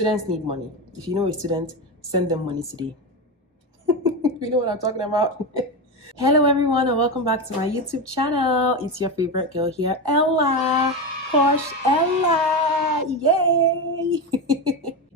Students need money. If you know a student, send them money today. You know what I'm talking about? Hello everyone and welcome back to my YouTube channel. It's your favorite girl here, Ella. Porch Ella. Yay!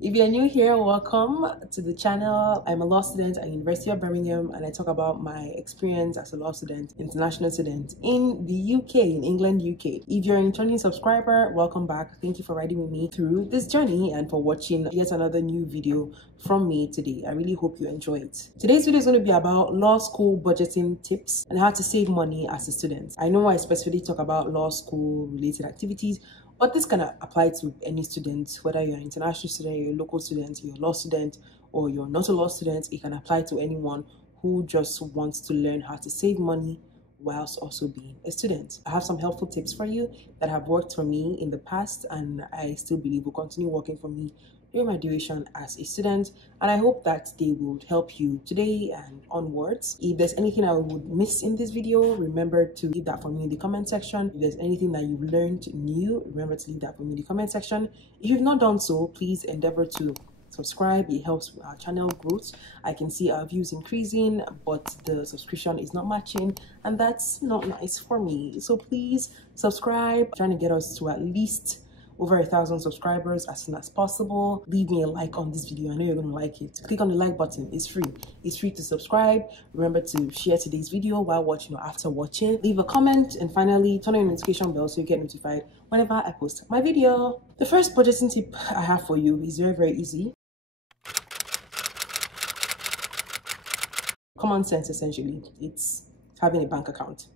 If you're new here, welcome to the channel. I'm a law student at University of Birmingham and I talk about my experience as a law student, international student in the UK, in England, UK. If you're a returning subscriber, welcome back. Thank you for riding with me through this journey and for watching yet another new video from me today. I really hope you enjoy it. Today's video is going to be about law school budgeting tips and how to save money as a student. I know I specifically talk about law school related activities, but this can apply to any student, whether you're an international student, you're a local student, you're a law student, or you're not a law student. It can apply to anyone who just wants to learn how to save money whilst also being a student. I have some helpful tips for you that have worked for me in the past and I still believe will continue working for me during my duration as a student, and I hope that they would help you today and onwards. If there's anything I would miss in this video, remember to leave that for me in the comment section. If there's anything that you've learned new, remember to leave that for me in the comment section. If you've not done so, please endeavor to subscribe. It helps with our channel growth. I can see our views increasing, but the subscription is not matching, and that's not nice for me. So please subscribe. I'm trying to get us to at least over 1,000 subscribers as soon as possible. Leave me a like on this video. I know you're going to like it. Click on the like button. It's free. It's free to subscribe. Remember to share today's video while watching or after watching. Leave a comment, and finally turn on your notification bell so you get notified whenever I post my video. The first budgeting tip I have for you is very easy. Common sense, essentially. It's having a bank account.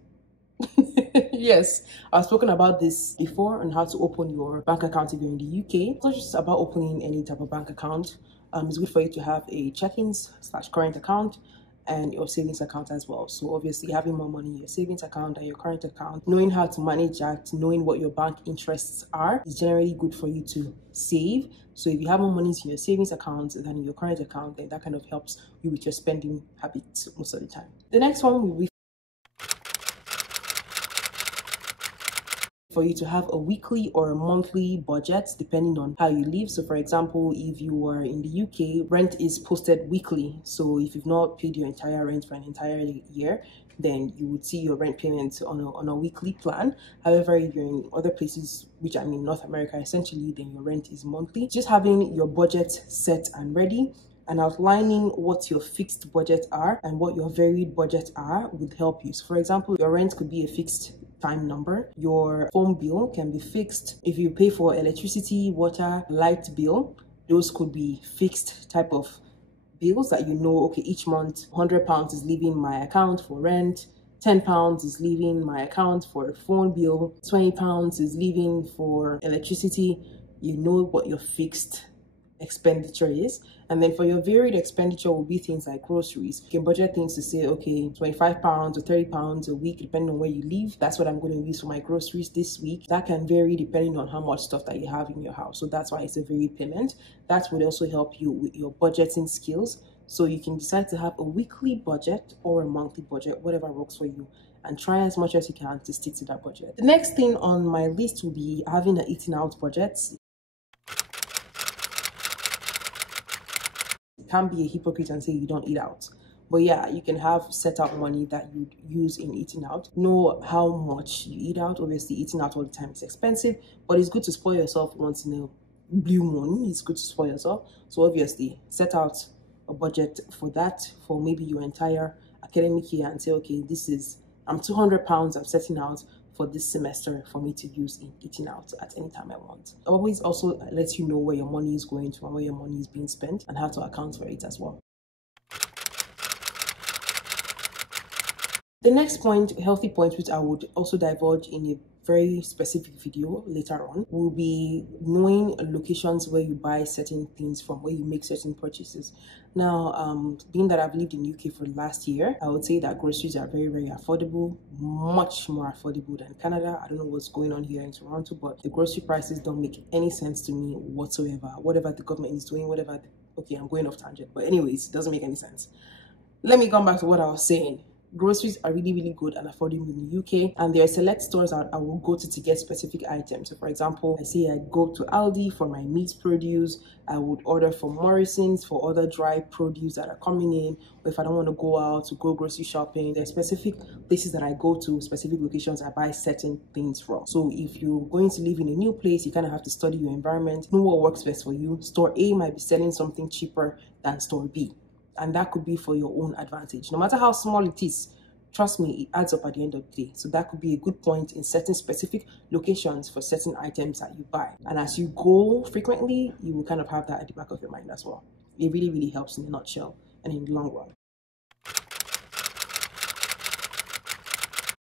Yes, I've spoken about this before on how to open your bank account if you're in the UK. It's not just about opening any type of bank account. It's good for you to have a checkings/current account and your savings account as well. So obviously having more money in your savings account and your current account, knowing how to manage that, knowing what your bank interests are, is generally good for you to save. So if you have more money in your savings account than in your current account, then that kind of helps you with your spending habits most of the time. The next one will be for you to have a weekly or a monthly budget depending on how you live. So for example, if you are in the UK, rent is posted weekly. So if you've not paid your entire rent for an entire year, then you would see your rent payment on a weekly plan. However, if you're in other places, which I mean North America essentially, then your rent is monthly. Just having your budget set and ready and outlining what your fixed budget are and what your varied budget are would help you. So for example, your rent could be a fixed time number. Your phone bill can be fixed. If you pay for electricity, water, light bill, those could be fixed type of bills that you know, okay, each month £100 is leaving my account for rent, £10 is leaving my account for a phone bill, £20 is leaving for electricity. You know what your fixed expenditure is. And then for your varied expenditure will be things like groceries. You can budget things to say, okay, £25 or £30 a week depending on where you live. That's what I'm going to use for my groceries this week. That can vary depending on how much stuff that you have in your house. So that's why it's a varied payment. That would also help you with your budgeting skills. So you can decide to have a weekly budget or a monthly budget, whatever works for you, and try as much as you can to stick to that budget. The next thing on my list will be having an eating out budget. Can't be a hypocrite and say you don't eat out, but yeah, you can have set out money that you'd use in eating out. Know how much you eat out. Obviously eating out all the time is expensive, but it's good to spoil yourself once in a blue moon. It's good to spoil yourself. So obviously set out a budget for that, for maybe your entire academic year, and say, okay, this is £200 I'm setting out for this semester for me to use in eating out at any time I want. Always also lets you know where your money is going to and where your money is being spent and how to account for it as well. The next point, healthy point, which I would also divulge in a very specific video later on, will be knowing locations where you buy certain things from, where you make certain purchases. Now, being that I've lived in UK for the last year, I would say that groceries are very affordable, much more affordable than Canada. I don't know what's going on here in Toronto, but the grocery prices don't make any sense to me whatsoever. Whatever the government is doing, okay, I'm going off tangent, but anyways, it doesn't make any sense. Let me come back to what I was saying. Groceries are really good and affordable in the UK, and there are select stores that I will go to get specific items. So for example, I say I go to Aldi for my meat produce, I would order from Morrison's for other dry produce that are coming in, or if I don't want to go out to go grocery shopping, there are specific places that I go to, specific locations I buy certain things from. So if you're going to live in a new place, you kind of have to study your environment, know what works best for you. Store A might be selling something cheaper than store B, and that could be for your own advantage. No matter how small it is, trust me, it adds up at the end of the day. So that could be a good point in certain specific locations for certain items that you buy. And as you go frequently, you will kind of have that at the back of your mind as well. It really helps in a nutshell and in the long run.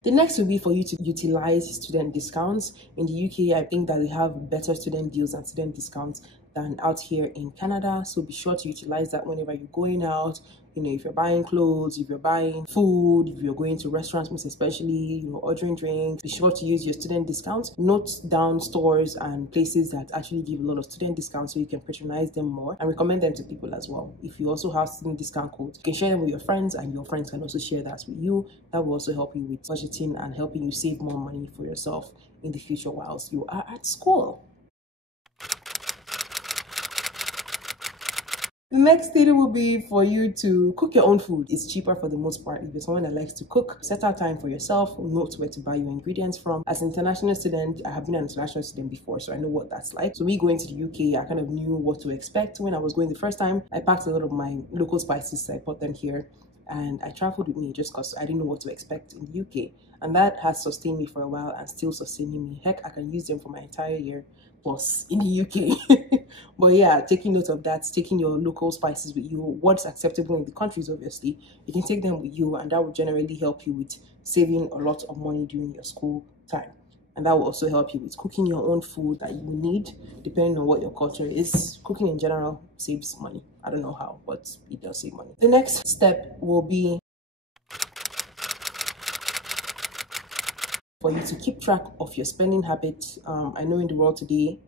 The next will be for you to utilize student discounts. In the UK, I think that they have better student deals and student discounts than out here in Canada. So be sure to utilize that whenever you're going out. You know, if you're buying clothes, if you're buying food, if you're going to restaurants, most especially, you know, ordering drinks, be sure to use your student discounts. Note down stores and places that actually give a lot of student discounts so you can patronize them more and recommend them to people as well. If you also have student discount codes, you can share them with your friends, and your friends can also share that with you. That will also help you with budgeting and helping you save more money for yourself in the future whilst you are at school. The next thing will be for you to cook your own food. It's cheaper for the most part. If you're someone that likes to cook, set out time for yourself, note where to buy your ingredients from. As an international student, I have been an international student before, so I know what that's like. So me going to the UK, I kind of knew what to expect. When I was going the first time, I packed a lot of my local spices, so I bought them here, and I traveled with me just because I didn't know what to expect in the UK. And that has sustained me for a while and still sustaining me. Heck, I can use them for my entire year plus in the UK. But yeah, taking note of that, taking your local spices with you, what's acceptable in the countries, obviously, you can take them with you, and that will generally help you with saving a lot of money during your school time. And that will also help you with cooking your own food that you will need, depending on what your culture is. Cooking in general saves money. I don't know how, but it does save money. The next step will be for you to keep track of your spending habits. I know in the world today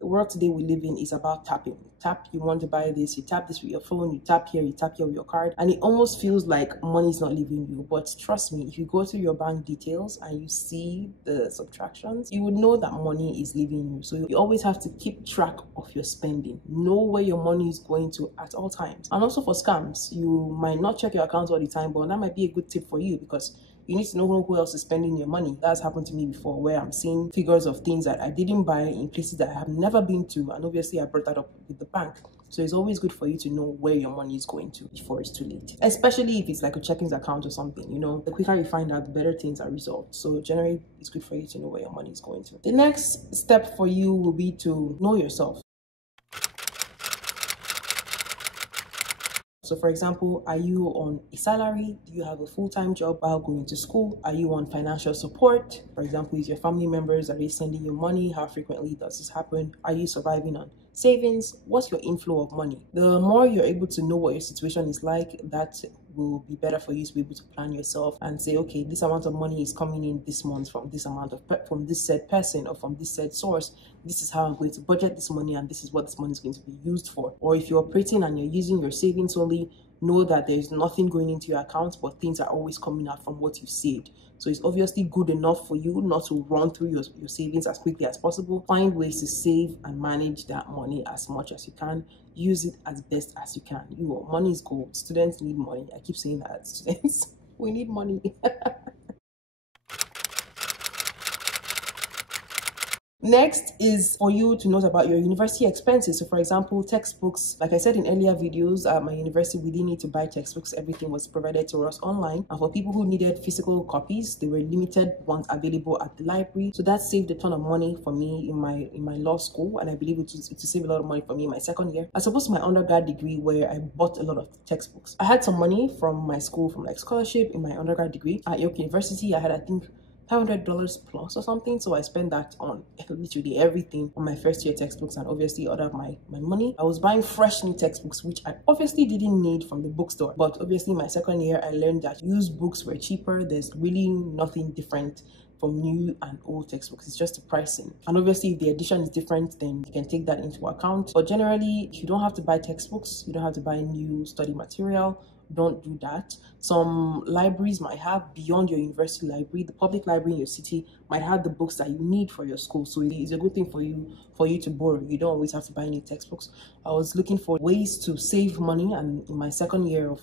we live in is about tapping. Tap, you want to buy this, you tap this with your phone, you tap here with your card, and it almost feels like money is not leaving you. But trust me, if you go through your bank details and you see the subtractions, you would know that money is leaving you. So you always have to keep track of your spending. Know where your money is going to at all times. And also for scams, you might not check your accounts all the time, but that might be a good tip for you, because you need to know who else is spending your money. That's happened to me before, where I'm seeing figures of things that I didn't buy in places that I have never been to, and obviously I brought that up with the bank. So it's always good for you to know where your money is going to before it's too late, especially if it's like a checkings account or something. You know, the quicker you find out, the better things are resolved. So generally, it's good for you to know where your money is going to. The next step for you will be to know yourself. So for example, are you on a salary? Do you have a full-time job while going to school? Are you on financial support? For example, is your family members, are they sending you money? How frequently does this happen? Are you surviving on savings? What's your inflow of money? The more you're able to know what your situation is like, that will be better for you to be able to plan yourself and say, okay, this amount of money is coming in this month from this amount of from this said person or from this said source. This is how I'm going to budget this money, and this is what this money is going to be used for. Or if you're operating and you're using your savings only, know that there's nothing going into your account, but things are always coming out from what you saved. So it's obviously good enough for you not to run through your savings as quickly as possible. Find ways to save and manage that money as much as you can. Use it as best as you can. Money is gold. Students need money. I keep saying that. Students, we need money. Next is for you to note about your university expenses. So for example, textbooks, like I said in earlier videos, at my university, we didn't need to buy textbooks. Everything was provided to us online. And for people who needed physical copies, there were limited ones available at the library. So that saved a ton of money for me in my law school. And I believe it to save a lot of money for me in my second year. As opposed to my undergrad degree, where I bought a lot of textbooks. I had some money from my school, from like scholarship in my undergrad degree. At York University, I had, I think, $500 plus or something, so I spent that on literally everything, on my first year textbooks and obviously other of my money. I was buying fresh new textbooks, which I obviously didn't need from the bookstore, but obviously my second year I learned that used books were cheaper. There's really nothing different from new and old textbooks. It's just the pricing, and obviously if the edition is different, then you can take that into account. But generally, you don't have to buy textbooks, you don't have to buy new study material. don't do that. Some libraries might have, beyond your university library, the public library in your city might have the books that you need for your school. So it's a good thing for you to borrow. You don't always have to buy any textbooks. I was looking for ways to save money, and in my second year of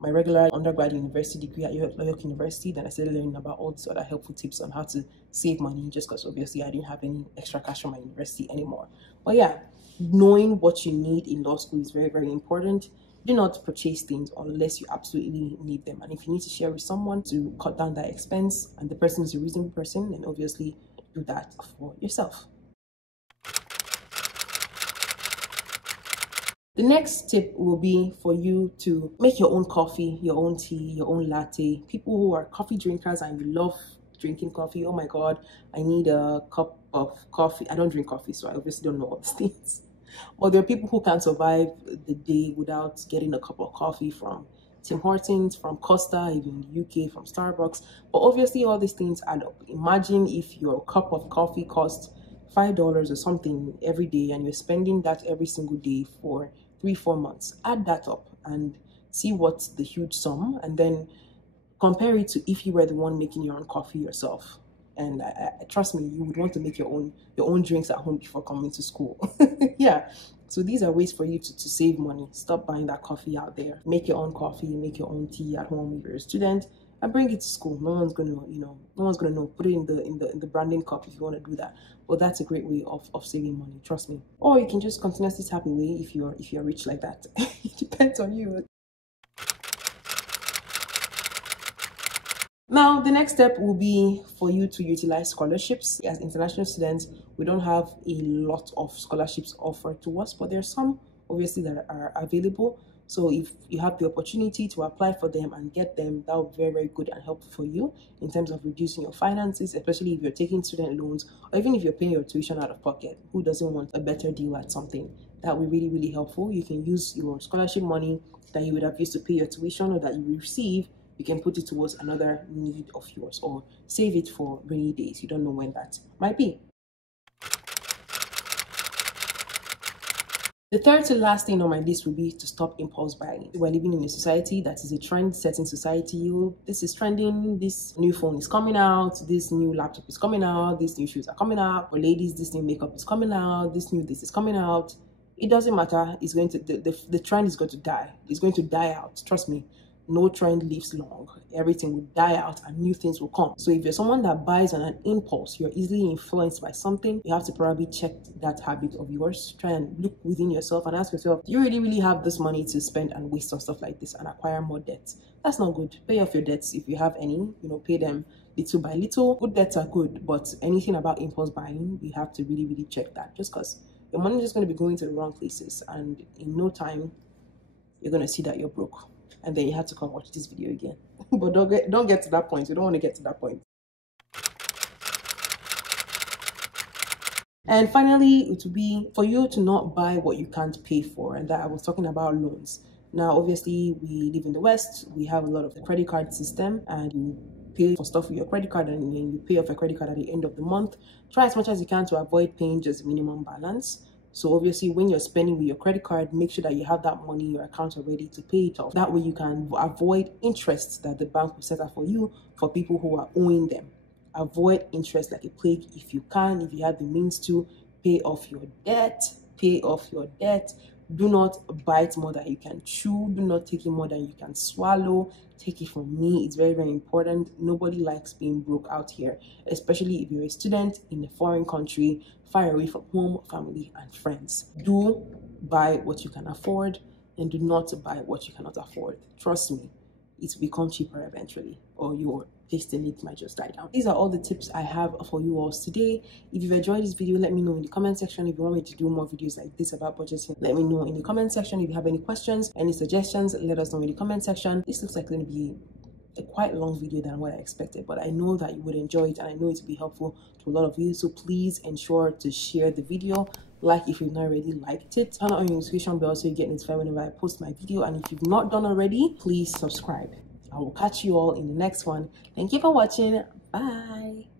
my regular undergrad university degree at York University, then I started learning about all these other helpful tips on how to save money, just because obviously I didn't have any extra cash from my university anymore. But yeah, knowing what you need in law school is very, very important. Do not purchase things unless you absolutely need them. And if you need to share with someone to cut down that expense and the person is a reasonable person, then obviously do that for yourself. The next tip will be for you to make your own coffee, your own tea, your own latte. People who are coffee drinkers and you love drinking coffee, oh my God, I need a cup of coffee. I don't drink coffee, so I obviously don't know all these things. But there are people who can't survive the day without getting a cup of coffee from Tim Hortons, from Costa, even in the UK, from Starbucks. But obviously all these things add up. Imagine if your cup of coffee costs $5 or something every day and you're spending that every single day for 3-4 months. Add that up and see what's the huge sum, and then compare it to if you were the one making your own coffee yourself. And trust me, you would want to make your own drinks at home before coming to school. Yeah, so these are ways for you to save money. Stop buying that coffee out there. Make your own coffee, make your own tea at home if you're a student, and bring it to school. No one's gonna know. Put it in the branding cup if you want to do that. But that's a great way of saving money, trust me. Or you can just continuously tap away if you're rich like that. It depends on you. Now, the next step will be for you to utilize scholarships. As international students, we don't have a lot of scholarships offered to us, but there are some obviously that are available. So if you have the opportunity to apply for them and get them, that would be very, very good and helpful for you in terms of reducing your finances, especially if you're taking student loans or even if you're paying your tuition out of pocket. Who doesn't want a better deal at something? That would be really, really helpful. You can use your scholarship money that you would have used to pay your tuition or that you receive. You can put it towards another need of yours or save it for rainy days. You don't know when that might be. The third to last thing on my list would be to stop impulse buying. We're living in a society that is a trend-setting society. This is trending, this new phone is coming out, this new laptop is coming out, these new shoes are coming out. For ladies, this new makeup is coming out, this is coming out. It doesn't matter. It's going to the trend is going to die. It's going to die out. Trust me. No trend lives long. Everything will die out and new things will come. So if you're someone that buys on an impulse, you're easily influenced by something, you have to probably check that habit of yours. Try and look within yourself and ask yourself, do you really have this money to spend and waste on stuff like this and acquire more debts? That's not good. Pay off your debts if you have any, pay them little by little. Good debts are good, but anything about impulse buying, you have to really, really check that, just because your money is just going to be going to the wrong places and in no time, you're going to see that you're broke. And then you have to come watch this video again. But don't get to that point. You don't want to get to that point. And finally, it would be for you to not buy what you can't pay for. And that I was talking about loans. Now, obviously, we live in the West. We have a lot of the credit card system, and you pay for stuff with your credit card, and then you pay off your credit card at the end of the month. Try as much as you can to avoid paying just minimum balance. So obviously, when you're spending with your credit card, make sure that you have that money in your account already to pay it off. That way you can avoid interest that the bank will set up for you for people who are owing them. Avoid interest like a plague if you can, if you have the means to. Pay off your debt. Pay off your debt. Do not bite more than you can chew. Do not take it more than you can swallow. Take it from me. It's very, very important. Nobody likes being broke out here, especially if you're a student in a foreign country, far away from home, family, and friends. Do buy what you can afford and do not buy what you cannot afford. Trust me, it will become cheaper eventually, or your tasting it might just die down. These are all the tips I have for you all today. If you've enjoyed this video, let me know in the comment section. If you want me to do more videos like this about budgeting, let me know in the comment section. If you have any questions, any suggestions, let us know in the comment section. This looks like it's going to be a quite long video than what I expected, but I know that you would enjoy it and I know it will be helpful to a lot of you. So please ensure to share the video, like if you've not already liked it, turn on your notification bell so you get notified whenever I post my video, and if you've not done already, please subscribe. I will catch you all in the next one. Thank you for watching. Bye.